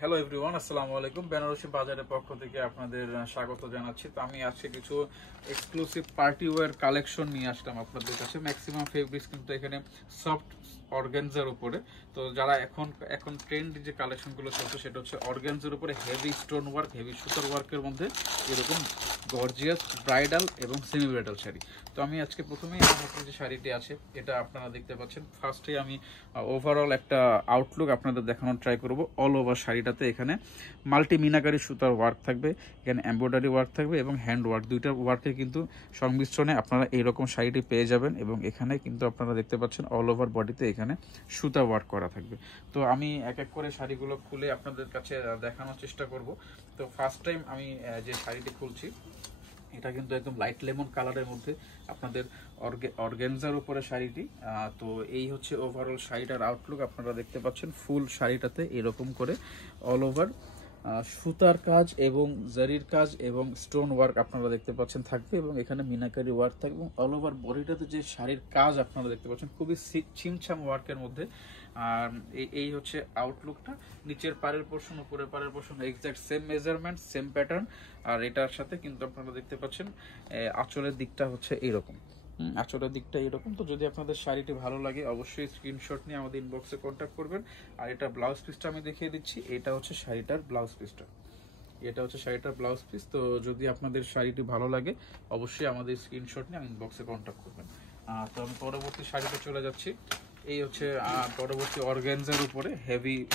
Hello everyone, আসসালামু আলাইকুম। বেনারসি বাজারের পক্ষ থেকে আপনাদের স্বাগত জানাচ্ছি। তো আমি আজকে কিছু এক্সক্লুসিভ পার্টি ওয়্যার কালেকশন নিয়ে আসলাম আপনাদের কাছে। ম্যাক্সিমাম ফেব্রিক্স কিন্তু এখানে সফট অর্গানজার উপরে। তো যারা এখন ট্রেন্ড যে কালেকশনগুলো চলছে সেটা হচ্ছে অর্গানজার উপরে হেভি স্টোন ওয়ার্ক, হেভি সুতার ওয়ার্কের মধ্যে এরকম গর্জিয়াস ব্রাইডাল এবং সেমি ব্রাইডাল শাড়ি। তো আমি আজকে প্রথমেই আমার হাতে যে শাড়িটি আছে এটা আপনারা দেখতে পাচ্ছেন। ফার্স্টে আমি ওভারঅল একটা আউটলুক আপনাদের দেখানোর ট্রাই করব। অল ওভার শাড়িটাতে এখানে মাল্টি মিনাকারি সুতার ওয়ার্ক থাকবে, এখানে এমব্রয়ডারি ওয়ার্ক থাকবে এবং হ্যান্ড ওয়ার্ক, দুইটা ওয়ার্কের কিন্তু সংমিশ্রণে আপনারা এইরকম শাড়িটি পেয়ে যাবেন। এবং এখানে কিন্তু আপনারা দেখতে পাচ্ছেন অল ওভার বডিতে এখানে সুতা ওয়ার্ক করা থাকবে। তো আমি এক এক করে শাড়িগুলো খুলে আপনাদের কাছে দেখানোর চেষ্টা করব। তো ফার্স্ট টাইম আমি যে শাড়িটি খুলছি এটা কিন্তু একদম লাইট লেমন কালারের মধ্যে আপনাদের অর্গানজার উপরে শাড়িটি। তো এই হচ্ছে ওভারঅল শাড়িটার আউটলুক। আপনারা দেখতে পাচ্ছেন ফুল শাড়িটাতে এরকম করে অল ওভার সুতার কাজ এবং জারির কাজ এবং স্টোন ওয়ার্ক আপনারা দেখতে পাচ্ছেন থাকবে, এবং এখানে মিনাকারি ওয়ার্ক থাকবে। এবং অল ওভার বডিটাতে যে শাড়ির কাজ আপনারা দেখতে পাচ্ছেন খুবই ছিমছাম ওয়ার্কের মধ্যে। আর এই হচ্ছে আউটলুকটা। নিচের পাড়ের পোর্শন, উপরের পাড়ের portion exact same measurement, same pattern. আর এটার সাথে কিন্তু আপনারা দেখতে পাচ্ছেন আঁচলের দিকটা হচ্ছে এইরকম। আঁচলের দিকটা এরকম। তো যদি আপনাদের শাড়িটি ভালো লাগে অবশ্যই স্ক্রিনশট নিয়ে আমাদের ইনবক্সে কন্ট্যাক্ট করবেন। আর এটা ব্লাউজ পিসটা আমি দেখিয়ে দিচ্ছি। এটা হচ্ছে শাড়িটার ব্লাউজ পিসটা, এটা হচ্ছে শাড়িটার ব্লাউজ পিস। তো যদি আপনাদের শাড়িটি ভালো লাগে অবশ্যই আমাদের স্ক্রিনশট নিয়ে ইনবক্সে কন্ট্যাক্ট করবেন। তো আমি পরবর্তী শাড়িতে চলে যাচ্ছি। এই হচ্ছে পরবর্তী অর্গানজার উপরে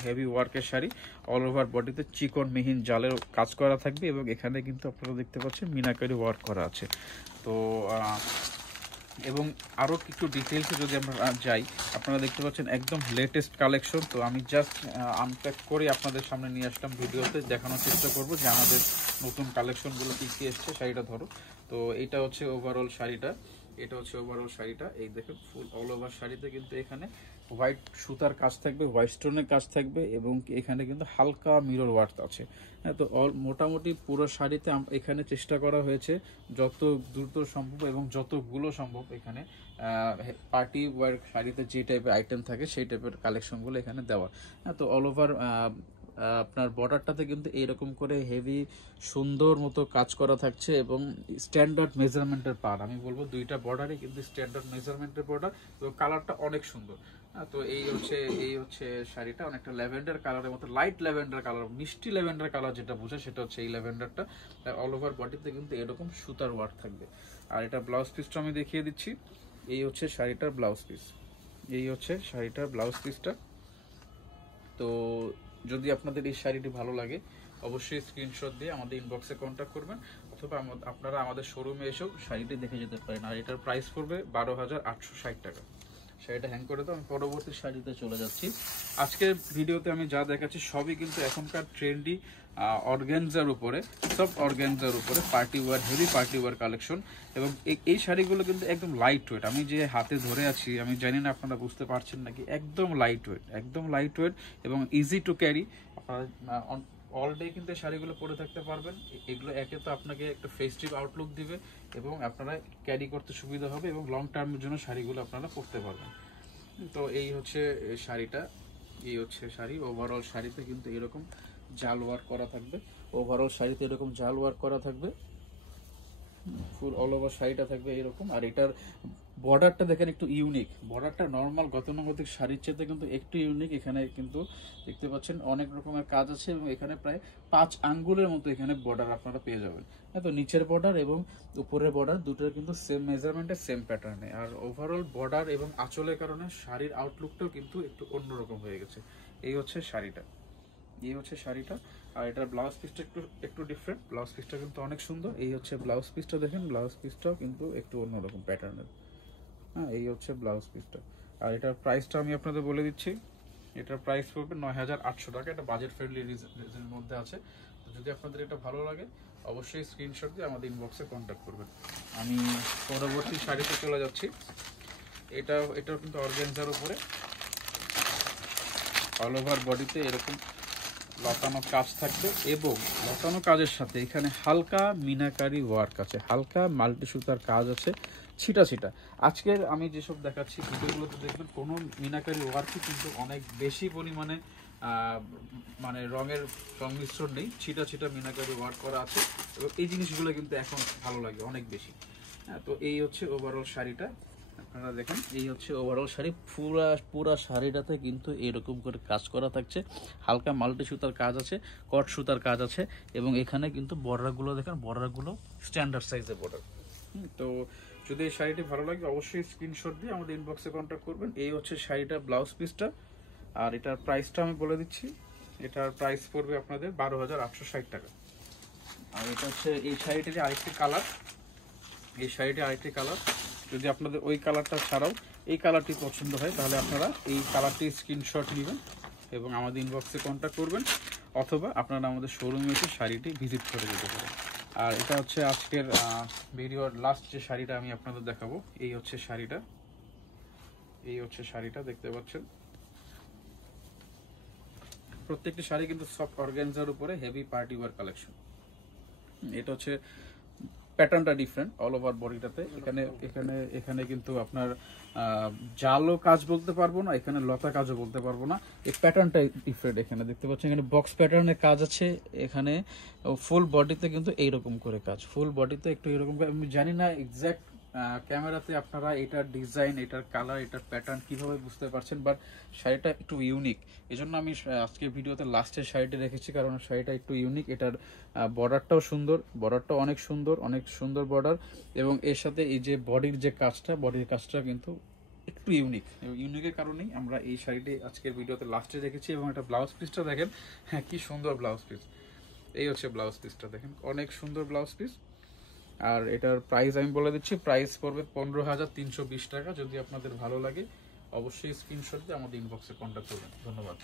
হেভি ওয়ার্কের শাড়ি। অল ওভার বডিতে চিকন মিহিন জালের কাজ করা থাকবে এবং এখানে কিন্তু আপনারা দেখতে পাচ্ছেন মিনাকারি ওয়ার্ক করা আছে। তো এবং আরও কিছু ডিটেলসে যদি আমরা যাই, আপনারা দেখতে পাচ্ছেন একদম লেটেস্ট কালেকশন। তো আমি জাস্ট আনপ্যাক করে আপনাদের সামনে নিয়ে আসলাম, ভিডিওতে দেখানোর চেষ্টা করব যে আমাদের নতুন কালেকশনগুলো কী কী এসছে। শাড়িটা ধরো। তো এটা হচ্ছে ওভারঅল শাড়িটা, এটা হচ্ছে ওভারঅল শাড়িটা। এই দেখেন ফুল অল ওভার শাড়িতে কিন্তু এখানে হোয়াইট সুতার কাজ থাকবে, হোয়াইট স্টোনের কাজ থাকবে এবং এখানে কিন্তু হালকা মিরর ওয়ার্ক আছে। হ্যাঁ, তো মোটামুটি পুরো শাড়িতে এখানে চেষ্টা করা হয়েছে যত দ্রুত সম্ভব এবং যতগুলো সম্ভব এখানে পার্টি ওয়ার শাড়িতে যে টাইপের আইটেম থাকে সেই টাইপের কালেকশনগুলো এখানে দেওয়া। হ্যাঁ, তো অল ওভার আপনার বর্ডারটাতে কিন্তু এইরকম করে হেভি সুন্দর মতো কাজ করা থাকছে এবং স্ট্যান্ডার্ড মেজারমেন্টের পার। আমি বলবো দুইটা বর্ডারই কিন্তু স্ট্যান্ডার্ড মেজারমেন্টের বর্ডার এবং কালারটা অনেক সুন্দর। তো এই হচ্ছে শাড়িটা অনেকটা ল্যাভেন্ডার কালারের মতো, লাইট ল্যাভেন্ডার কালার, মিষ্টি ল্যাভেন্ডার কালার যেটা বোঝায় সেটা হচ্ছে এই ল্যাভেন্ডারটা। অল ওভার বডিতে কিন্তু এরকম সুতার ওয়ার্ক থাকবে। আর এটা ব্লাউজ পিসটা আমি দেখিয়ে দিচ্ছি। এই হচ্ছে শাড়িটার ব্লাউজ পিস, এই হচ্ছে শাড়িটার ব্লাউজ পিসটা। তো যদি আপনাদের এই শাড়িটি ভালো লাগে অবশ্যই স্ক্রিনশট দিয়ে আমাদের ইনবক্সে কন্ট্যাক্ট করবেন, অথবা আপনারা আমাদের শোরুমে এসেও শাড়িটি দেখে যেতে পারেন। আর এটার প্রাইস পড়বে 12,860 টাকা। শাড়িটা হ্যাং করে দাও। আমি পরবর্তী শাড়িতে চলে যাচ্ছি। আজকের ভিডিওতে আমি যা দেখাচ্ছি সবই কিন্তু এখনকার ট্রেন্ডি অর্গানজার উপরে, সব অর্গানজার উপরে party wear, heavy party wear collection. এবং এই শাড়িগুলো কিন্তু একদম লাইট ওয়েট। আমি যে হাতে ধরে আছি আমি জানি না আপনারা বুঝতে পারছেন নাকি, একদম লাইট ওয়েট, একদম লাইট ওয়েট এবং ইজি টু ক্যারি। আপনারা অল ডে কিন্তু শাড়িগুলো পরে থাকতে পারবেন। এগুলো একে তো আপনাকে একটা ফেস্টিভ আউটলুক দিবে এবং আপনারা ক্যারি করতে সুবিধা হবে এবং লং টার্মের জন্য শাড়িগুলো আপনারা পরতে পারবেন। তো এই হচ্ছে শাড়িটা, এই হচ্ছে শাড়ি। ওভারঅল শাড়িতে কিন্তু এরকম জাল ওয়ার্ক করা থাকবে, ওভারঅল শাড়িতে এরকম জাল ওয়ার্ক করা থাকবে, ফুল অল ওভার শাড়িটা থাকবে এরকম। আর এটার বর্ডারটা দেখেন একটু ইউনিক, বর্ডারটা নর্মাল গতানুগতিক শাড়ির চেয়ে কিন্তু একটু ইউনিক। এখানে কিন্তু দেখতে পাচ্ছেন অনেক রকমের কাজ আছে এবং এখানে প্রায় 5 আঙ্গুলের মতো এখানে বর্ডার আপনারা পেয়ে যাবেন। হ্যাঁ, তো নিচের বর্ডার এবং উপরের বর্ডার দুটোর কিন্তু সেম মেজারমেন্টে, সেম প্যাটার্নে। আর ওভারঅল বর্ডার এবং আঁচলের কারণে শাড়ির আউটলুকটাও কিন্তু একটু অন্যরকম হয়ে গেছে। এই হচ্ছে শাড়িটা, এই হচ্ছে শাড়িটা। আর এটার ব্লাউজ পিসটা একটু ডিফারেন্ট, ব্লাউজ পিসটা কিন্তু অনেক সুন্দর। এই হচ্ছে ব্লাউজ পিসটা, দেখেন ব্লাউজ পিসটাও কিন্তু একটু অন্যরকম প্যাটার্নের। হ্যাঁ, এই হচ্ছে ব্লাউজ পিসটা। আর এটার প্রাইসটা আমি আপনাদের বলে দিচ্ছি। এটার প্রাইস পড়বে 9,800 টাকা। এটা বাজেট ফ্রেন্ডলি রিজনের মধ্যে আছে। তো যদি আপনাদের এটা ভালো লাগে অবশ্যই স্ক্রিনশট দিয়ে আমাদের ইনবক্সে কন্ট্যাক্ট করবেন। আমি পরবর্তী শাড়িতে চলে যাচ্ছি। এটাও কিন্তু অর্গানজার উপরে অল ওভার বডিতে এরকম লতানো কাজ থাকবে এবং লতানো কাজের সাথে এখানে হালকা মিনাকারি ওয়ার্ক আছে, হালকা মাল্টি সুতার কাজ আছে, ছিটা ছিটা। আজকের আমি যেসব দেখাচ্ছি ভিডিওগুলোতে দেখবেন কোনো মিনাকারি ওয়ার্কই কিন্তু অনেক বেশি পরিমাণে মানে রঙের সংমিশ্রণ নেই, ছিটা ছিটা মিনাকারি ওয়ার্ক করা আছে এবং এই জিনিসগুলো কিন্তু এখন ভালো লাগে অনেক বেশি। হ্যাঁ, তো এই হচ্ছে ওভারঅল শাড়িটা, আপনারা দেখেন এই হচ্ছে ওভারঅল শাড়ি। পুরা শাড়িটাতে কিন্তু এরকম করে কাজ করা থাকছে, হালকা মাল্টি সুতার কাজ আছে, কট সুতার কাজ আছে এবং এখানে কিন্তু বর্ডারগুলো দেখেন, বর্ডারগুলো স্ট্যান্ডার্ড সাইজের বর্ডার। তো যদি এই শাড়িটি ভালো লাগে অবশ্যই স্ক্রিনশট দিয়ে আমাদের ইনবক্সে কন্ট্যাক্ট করবেন। এই হচ্ছে শাড়িটার ব্লাউজ পিসটা, আর এটার প্রাইসটা আমি বলে দিচ্ছি। এটার প্রাইস পড়বে আপনাদের 12,860 টাকা। আর এটা হচ্ছে এই শাড়িটারই আরেকটি কালার, এই শাড়িটি আরেকটি কালার। যদি আপনাদের ওই কালারটা ছাড়াও এই কালারটি পছন্দ হয় তাহলে আপনারা এই কালারটি স্ক্রিনশট নেবেন এবং আমাদের ইনবক্সে কন্ট্যাক্ট করবেন, অথবা আপনারা আমাদের শোরুমে এসে শাড়িটি ভিজিট করে যেতে পারেন। আর এটা হচ্ছে আজকের ভিডিওর লাস্ট যে শাড়িটা আমি আপনাদের দেখাবো, এই হচ্ছে শাড়িটা, এই হচ্ছে শাড়িটা দেখতে পাচ্ছেন। প্রত্যেকটি শাড়ি কিন্তু সফট অর্গানজার উপরে হেভি পার্টি ওয়্যার কালেকশন। এটা হচ্ছে প্যাটার্নটা ডিফারেন্ট অল ওভার বডিটাতে। এখানে এখানে এখানে কিন্তু আপনার জালও কাজ বলতে পারবো না, এখানে লতা কাজও বলতে পারবো না, এই প্যাটার্নটা ডিফারেন্ট। এখানে দেখতে পাচ্ছেন এখানে বক্স প্যাটার্নের কাজ আছে, এখানে ফুল বডিতে কিন্তু এইরকম করে কাজ, ফুল বডিতে একটু এরকম। আমি জানি না এক্স্যাক্ট ক্যামেরাতে আপনারা এটার ডিজাইন, এটার কালার, এটার প্যাটার্ন কিভাবে বুঝতে পারছেন, বাট শাড়িটা একটু ইউনিক। এই জন্য আমি আজকে ভিডিওতে লাস্টে শাড়িটা রেখেছি, কারণ শাড়িটা একটু ইউনিক। এটার বর্ডারটাও সুন্দর, বর্ডারটা অনেক সুন্দর, অনেক সুন্দর বর্ডার, এবং এর সাথে এই যে বডির যে কাজটা, বডির কাজটা কিন্তু একটু ইউনিক। ইউনিকের কারণেই আমরা এই শাড়িটি আজকের ভিডিওতে লাস্টে রেখেছি। এবং এটা ব্লাউজ পিসটা দেখেন, হ্যাঁ কি সুন্দর ব্লাউজ পিস। এই হচ্ছে ব্লাউজ পিসটা দেখেন, অনেক সুন্দর ব্লাউজ পিস। আর এটার প্রাইস আমি বলে দিচ্ছি, প্রাইস পড়বে 15,320 টাকা। যদি আপনাদের ভালো লাগে অবশ্যই স্ক্রিনশট দিয়ে আমাদের ইনবক্সে কন্ট্যাক্ট করবেন। ধন্যবাদ।